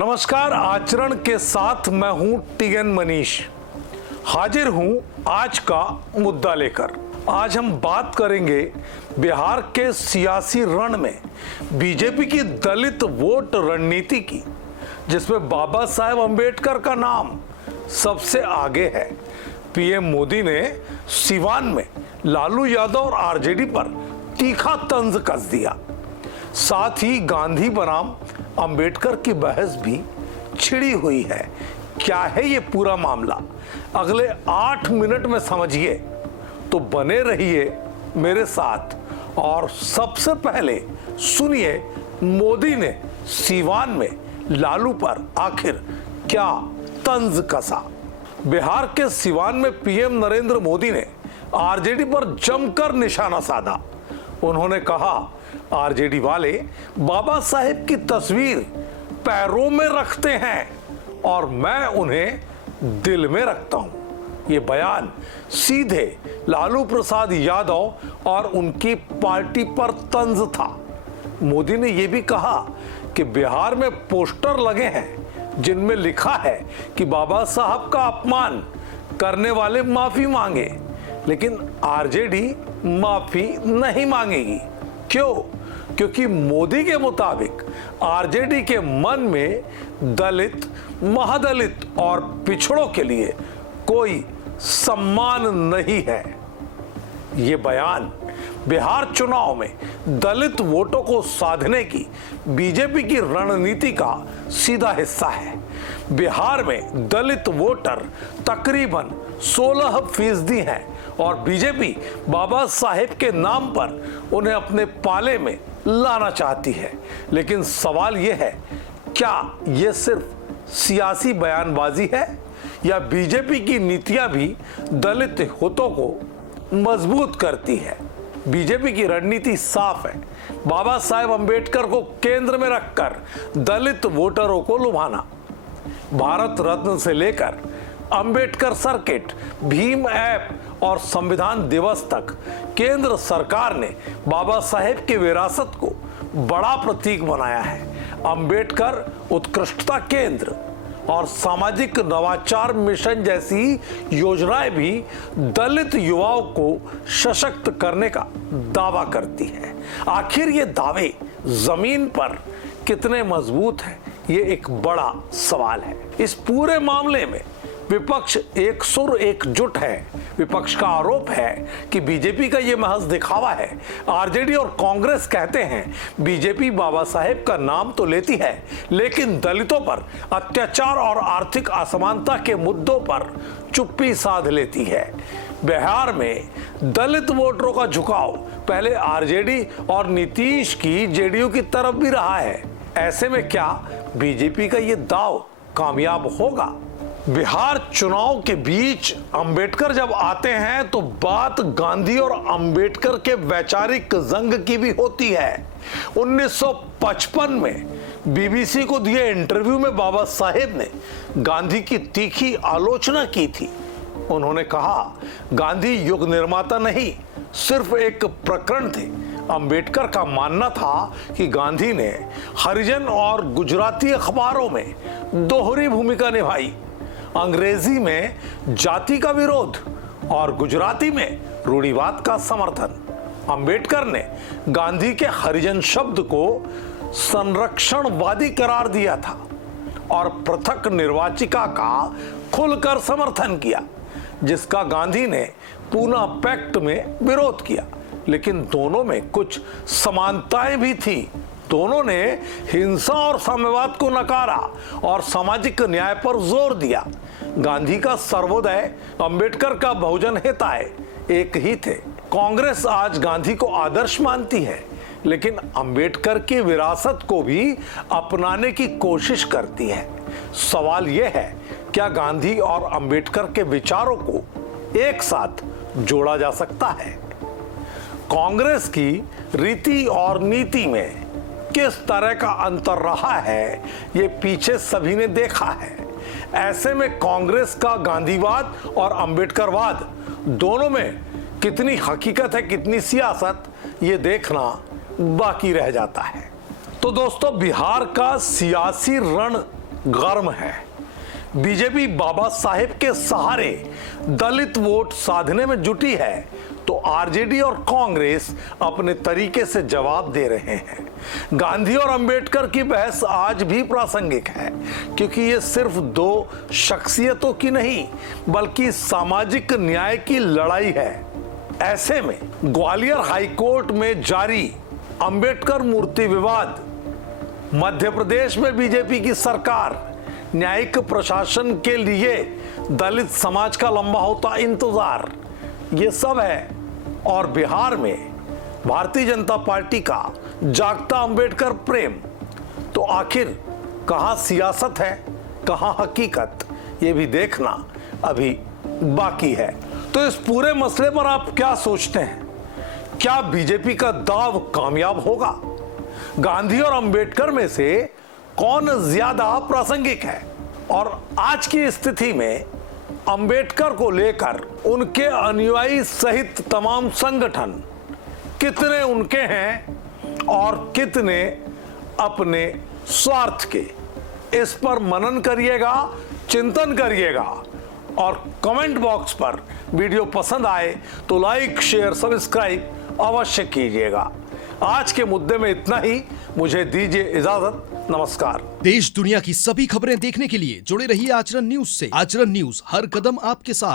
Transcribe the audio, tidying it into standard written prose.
नमस्कार। आचरण के साथ मैं हूं टीएन मनीष। हाजिर हूं आज का मुद्दा लेकर। आज हम बात करेंगे बिहार के सियासी रण में बीजेपी की दलित वोट रणनीति की, जिसमें बाबा साहेब अंबेडकर का नाम सबसे आगे है। पीएम मोदी ने सिवान में लालू यादव और आरजेडी पर तीखा तंज कस दिया। साथ ही गांधी बनाम अंबेडकर की बहस भी छिड़ी हुई है। क्या है ये पूरा मामला, अगले 8 मिनट में समझिए, तो बने रहिए मेरे साथ। और सबसे पहले सुनिए मोदी ने सिवान में लालू पर आखिर क्या तंज कसा। बिहार के सिवान में पीएम नरेंद्र मोदी ने आरजेडी पर जमकर निशाना साधा। उन्होंने कहा, आरजेडी वाले बाबा साहेब की तस्वीर पैरों में रखते हैं और मैं उन्हें दिल में रखता हूं। ये बयान सीधे लालू प्रसाद यादव और उनकी पार्टी पर तंज था। मोदी ने यह भी कहा कि बिहार में पोस्टर लगे हैं जिनमें लिखा है कि बाबा साहब का अपमान करने वाले माफी मांगे, लेकिन आरजेडी माफी नहीं मांगेगी। क्यों? क्योंकि मोदी के मुताबिक आरजेडी के मन में दलित, महादलित और पिछड़ों के लिए कोई सम्मान नहीं है। ये बयान बिहार चुनाव में दलित वोटों को साधने की बीजेपी की रणनीति का सीधा हिस्सा है। बिहार में दलित वोटर तकरीबन 16% हैं और बीजेपी बाबा साहेब के नाम पर उन्हें अपने पाले में लाना चाहती है। लेकिन सवाल यह है, क्या यह सिर्फ सियासी बयानबाजी है या बीजेपी की नीतियां भी दलित हितों को मजबूत करती है? बीजेपी की रणनीति साफ है, बाबा साहेब अंबेडकर को केंद्र में रखकर दलित वोटरों को लुभाना। भारत रत्न से लेकर अंबेडकर सर्किट, भीम ऐप और संविधान दिवस तक केंद्र सरकार ने बाबा साहेब की विरासत को बड़ा प्रतीक बनाया है। अंबेडकर उत्कृष्टता केंद्र और सामाजिक नवाचार मिशन जैसी योजनाएं भी दलित युवाओं को सशक्त करने का दावा करती है। आखिर ये दावे जमीन पर कितने मजबूत हैं, ये एक बड़ा सवाल है। इस पूरे मामले में विपक्ष एक सुर एकजुट है। विपक्ष का आरोप है कि बीजेपी का ये महज दिखावा है। आरजेडी और कांग्रेस कहते हैं बीजेपी बाबा साहेब का नाम तो लेती है, लेकिन दलितों पर अत्याचार और आर्थिक असमानता के मुद्दों पर चुप्पी साध लेती है। बिहार में दलित वोटरों का झुकाव पहले आरजेडी और नीतीश की जेडीयू की तरफ भी रहा है। ऐसे में क्या बीजेपी का ये दाव कामयाब होगा? बिहार चुनाव के बीच अंबेडकर जब आते हैं तो बात गांधी और अंबेडकर के वैचारिक जंग की भी होती है। 1955 में बीबीसी को दिए इंटरव्यू में बाबा साहेब ने गांधी की तीखी आलोचना की थी। उन्होंने कहा, गांधी युग निर्माता नहीं, सिर्फ एक प्रकरण थे। अंबेडकर का मानना था कि गांधी ने हरिजन और गुजराती अखबारों में दोहरी भूमिका निभाई, अंग्रेजी में जाति का विरोध और गुजराती में रूढ़िवाद का समर्थन। अंबेडकर ने गांधी के हरिजन शब्द को संरक्षणवादी करार दिया था और पृथक निर्वाचिका का खुलकर समर्थन किया, जिसका गांधी ने पूना पैक्ट में विरोध किया। लेकिन दोनों में कुछ समानताएं भी थी। दोनों ने हिंसा और साम्यवाद को नकारा और सामाजिक न्याय पर जोर दिया। गांधी का सर्वोदय, अंबेडकर का बहुजन हिताय एक ही थे। कांग्रेस आज गांधी को आदर्श मानती है, लेकिन अंबेडकर की विरासत को भी अपनाने की कोशिश करती है। सवाल यह है, क्या गांधी और अंबेडकर के विचारों को एक साथ जोड़ा जा सकता है? कांग्रेस की रीति और नीति में किस तरह का अंतर रहा है, ये पीछे सभी ने देखा है। ऐसे में कांग्रेस का गांधीवाद और अंबेडकरवाद दोनों में कितनी हकीकत है, कितनी सियासत, ये देखना बाकी रह जाता है। तो दोस्तों, बिहार का सियासी रण गर्म है। बीजेपी बाबा साहेब के सहारे दलित वोट साधने में जुटी है, तो आरजेडी और कांग्रेस अपने तरीके से जवाब दे रहे हैं। गांधी और अंबेडकर की बहस आज भी प्रासंगिक है, क्योंकि ये सिर्फ दो शख्सियतों की नहीं बल्कि सामाजिक न्याय की लड़ाई है। ऐसे में ग्वालियर हाईकोर्ट में जारी अंबेडकर मूर्ति विवाद, मध्य प्रदेश में बीजेपी की सरकार, न्यायिक प्रशासन के लिए दलित समाज का लंबा होता इंतजार, ये सब है। और बिहार में भारतीय जनता पार्टी का जागता अंबेडकर प्रेम। तो आखिर कहां सियासत है, कहां हकीकत, ये भी देखना अभी बाकी है। तो इस पूरे मसले पर आप क्या सोचते हैं? क्या बीजेपी का दाव कामयाब होगा? गांधी और अंबेडकर में से कौन ज्यादा प्रासंगिक है? और आज की स्थिति में अंबेडकर को लेकर उनके अनुयायी सहित तमाम संगठन कितने उनके हैं और कितने अपने स्वार्थ के, इस पर मनन करिएगा, चिंतन करिएगा। और कमेंट बॉक्स पर वीडियो पसंद आए तो लाइक, शेयर, सब्सक्राइब अवश्य कीजिएगा। आज के मुद्दे में इतना ही। मुझे दीजिए इजाजत। नमस्कार। देश दुनिया की सभी खबरें देखने के लिए जुड़े रहिए आचरण न्यूज से। आचरण न्यूज, हर कदम आपके साथ।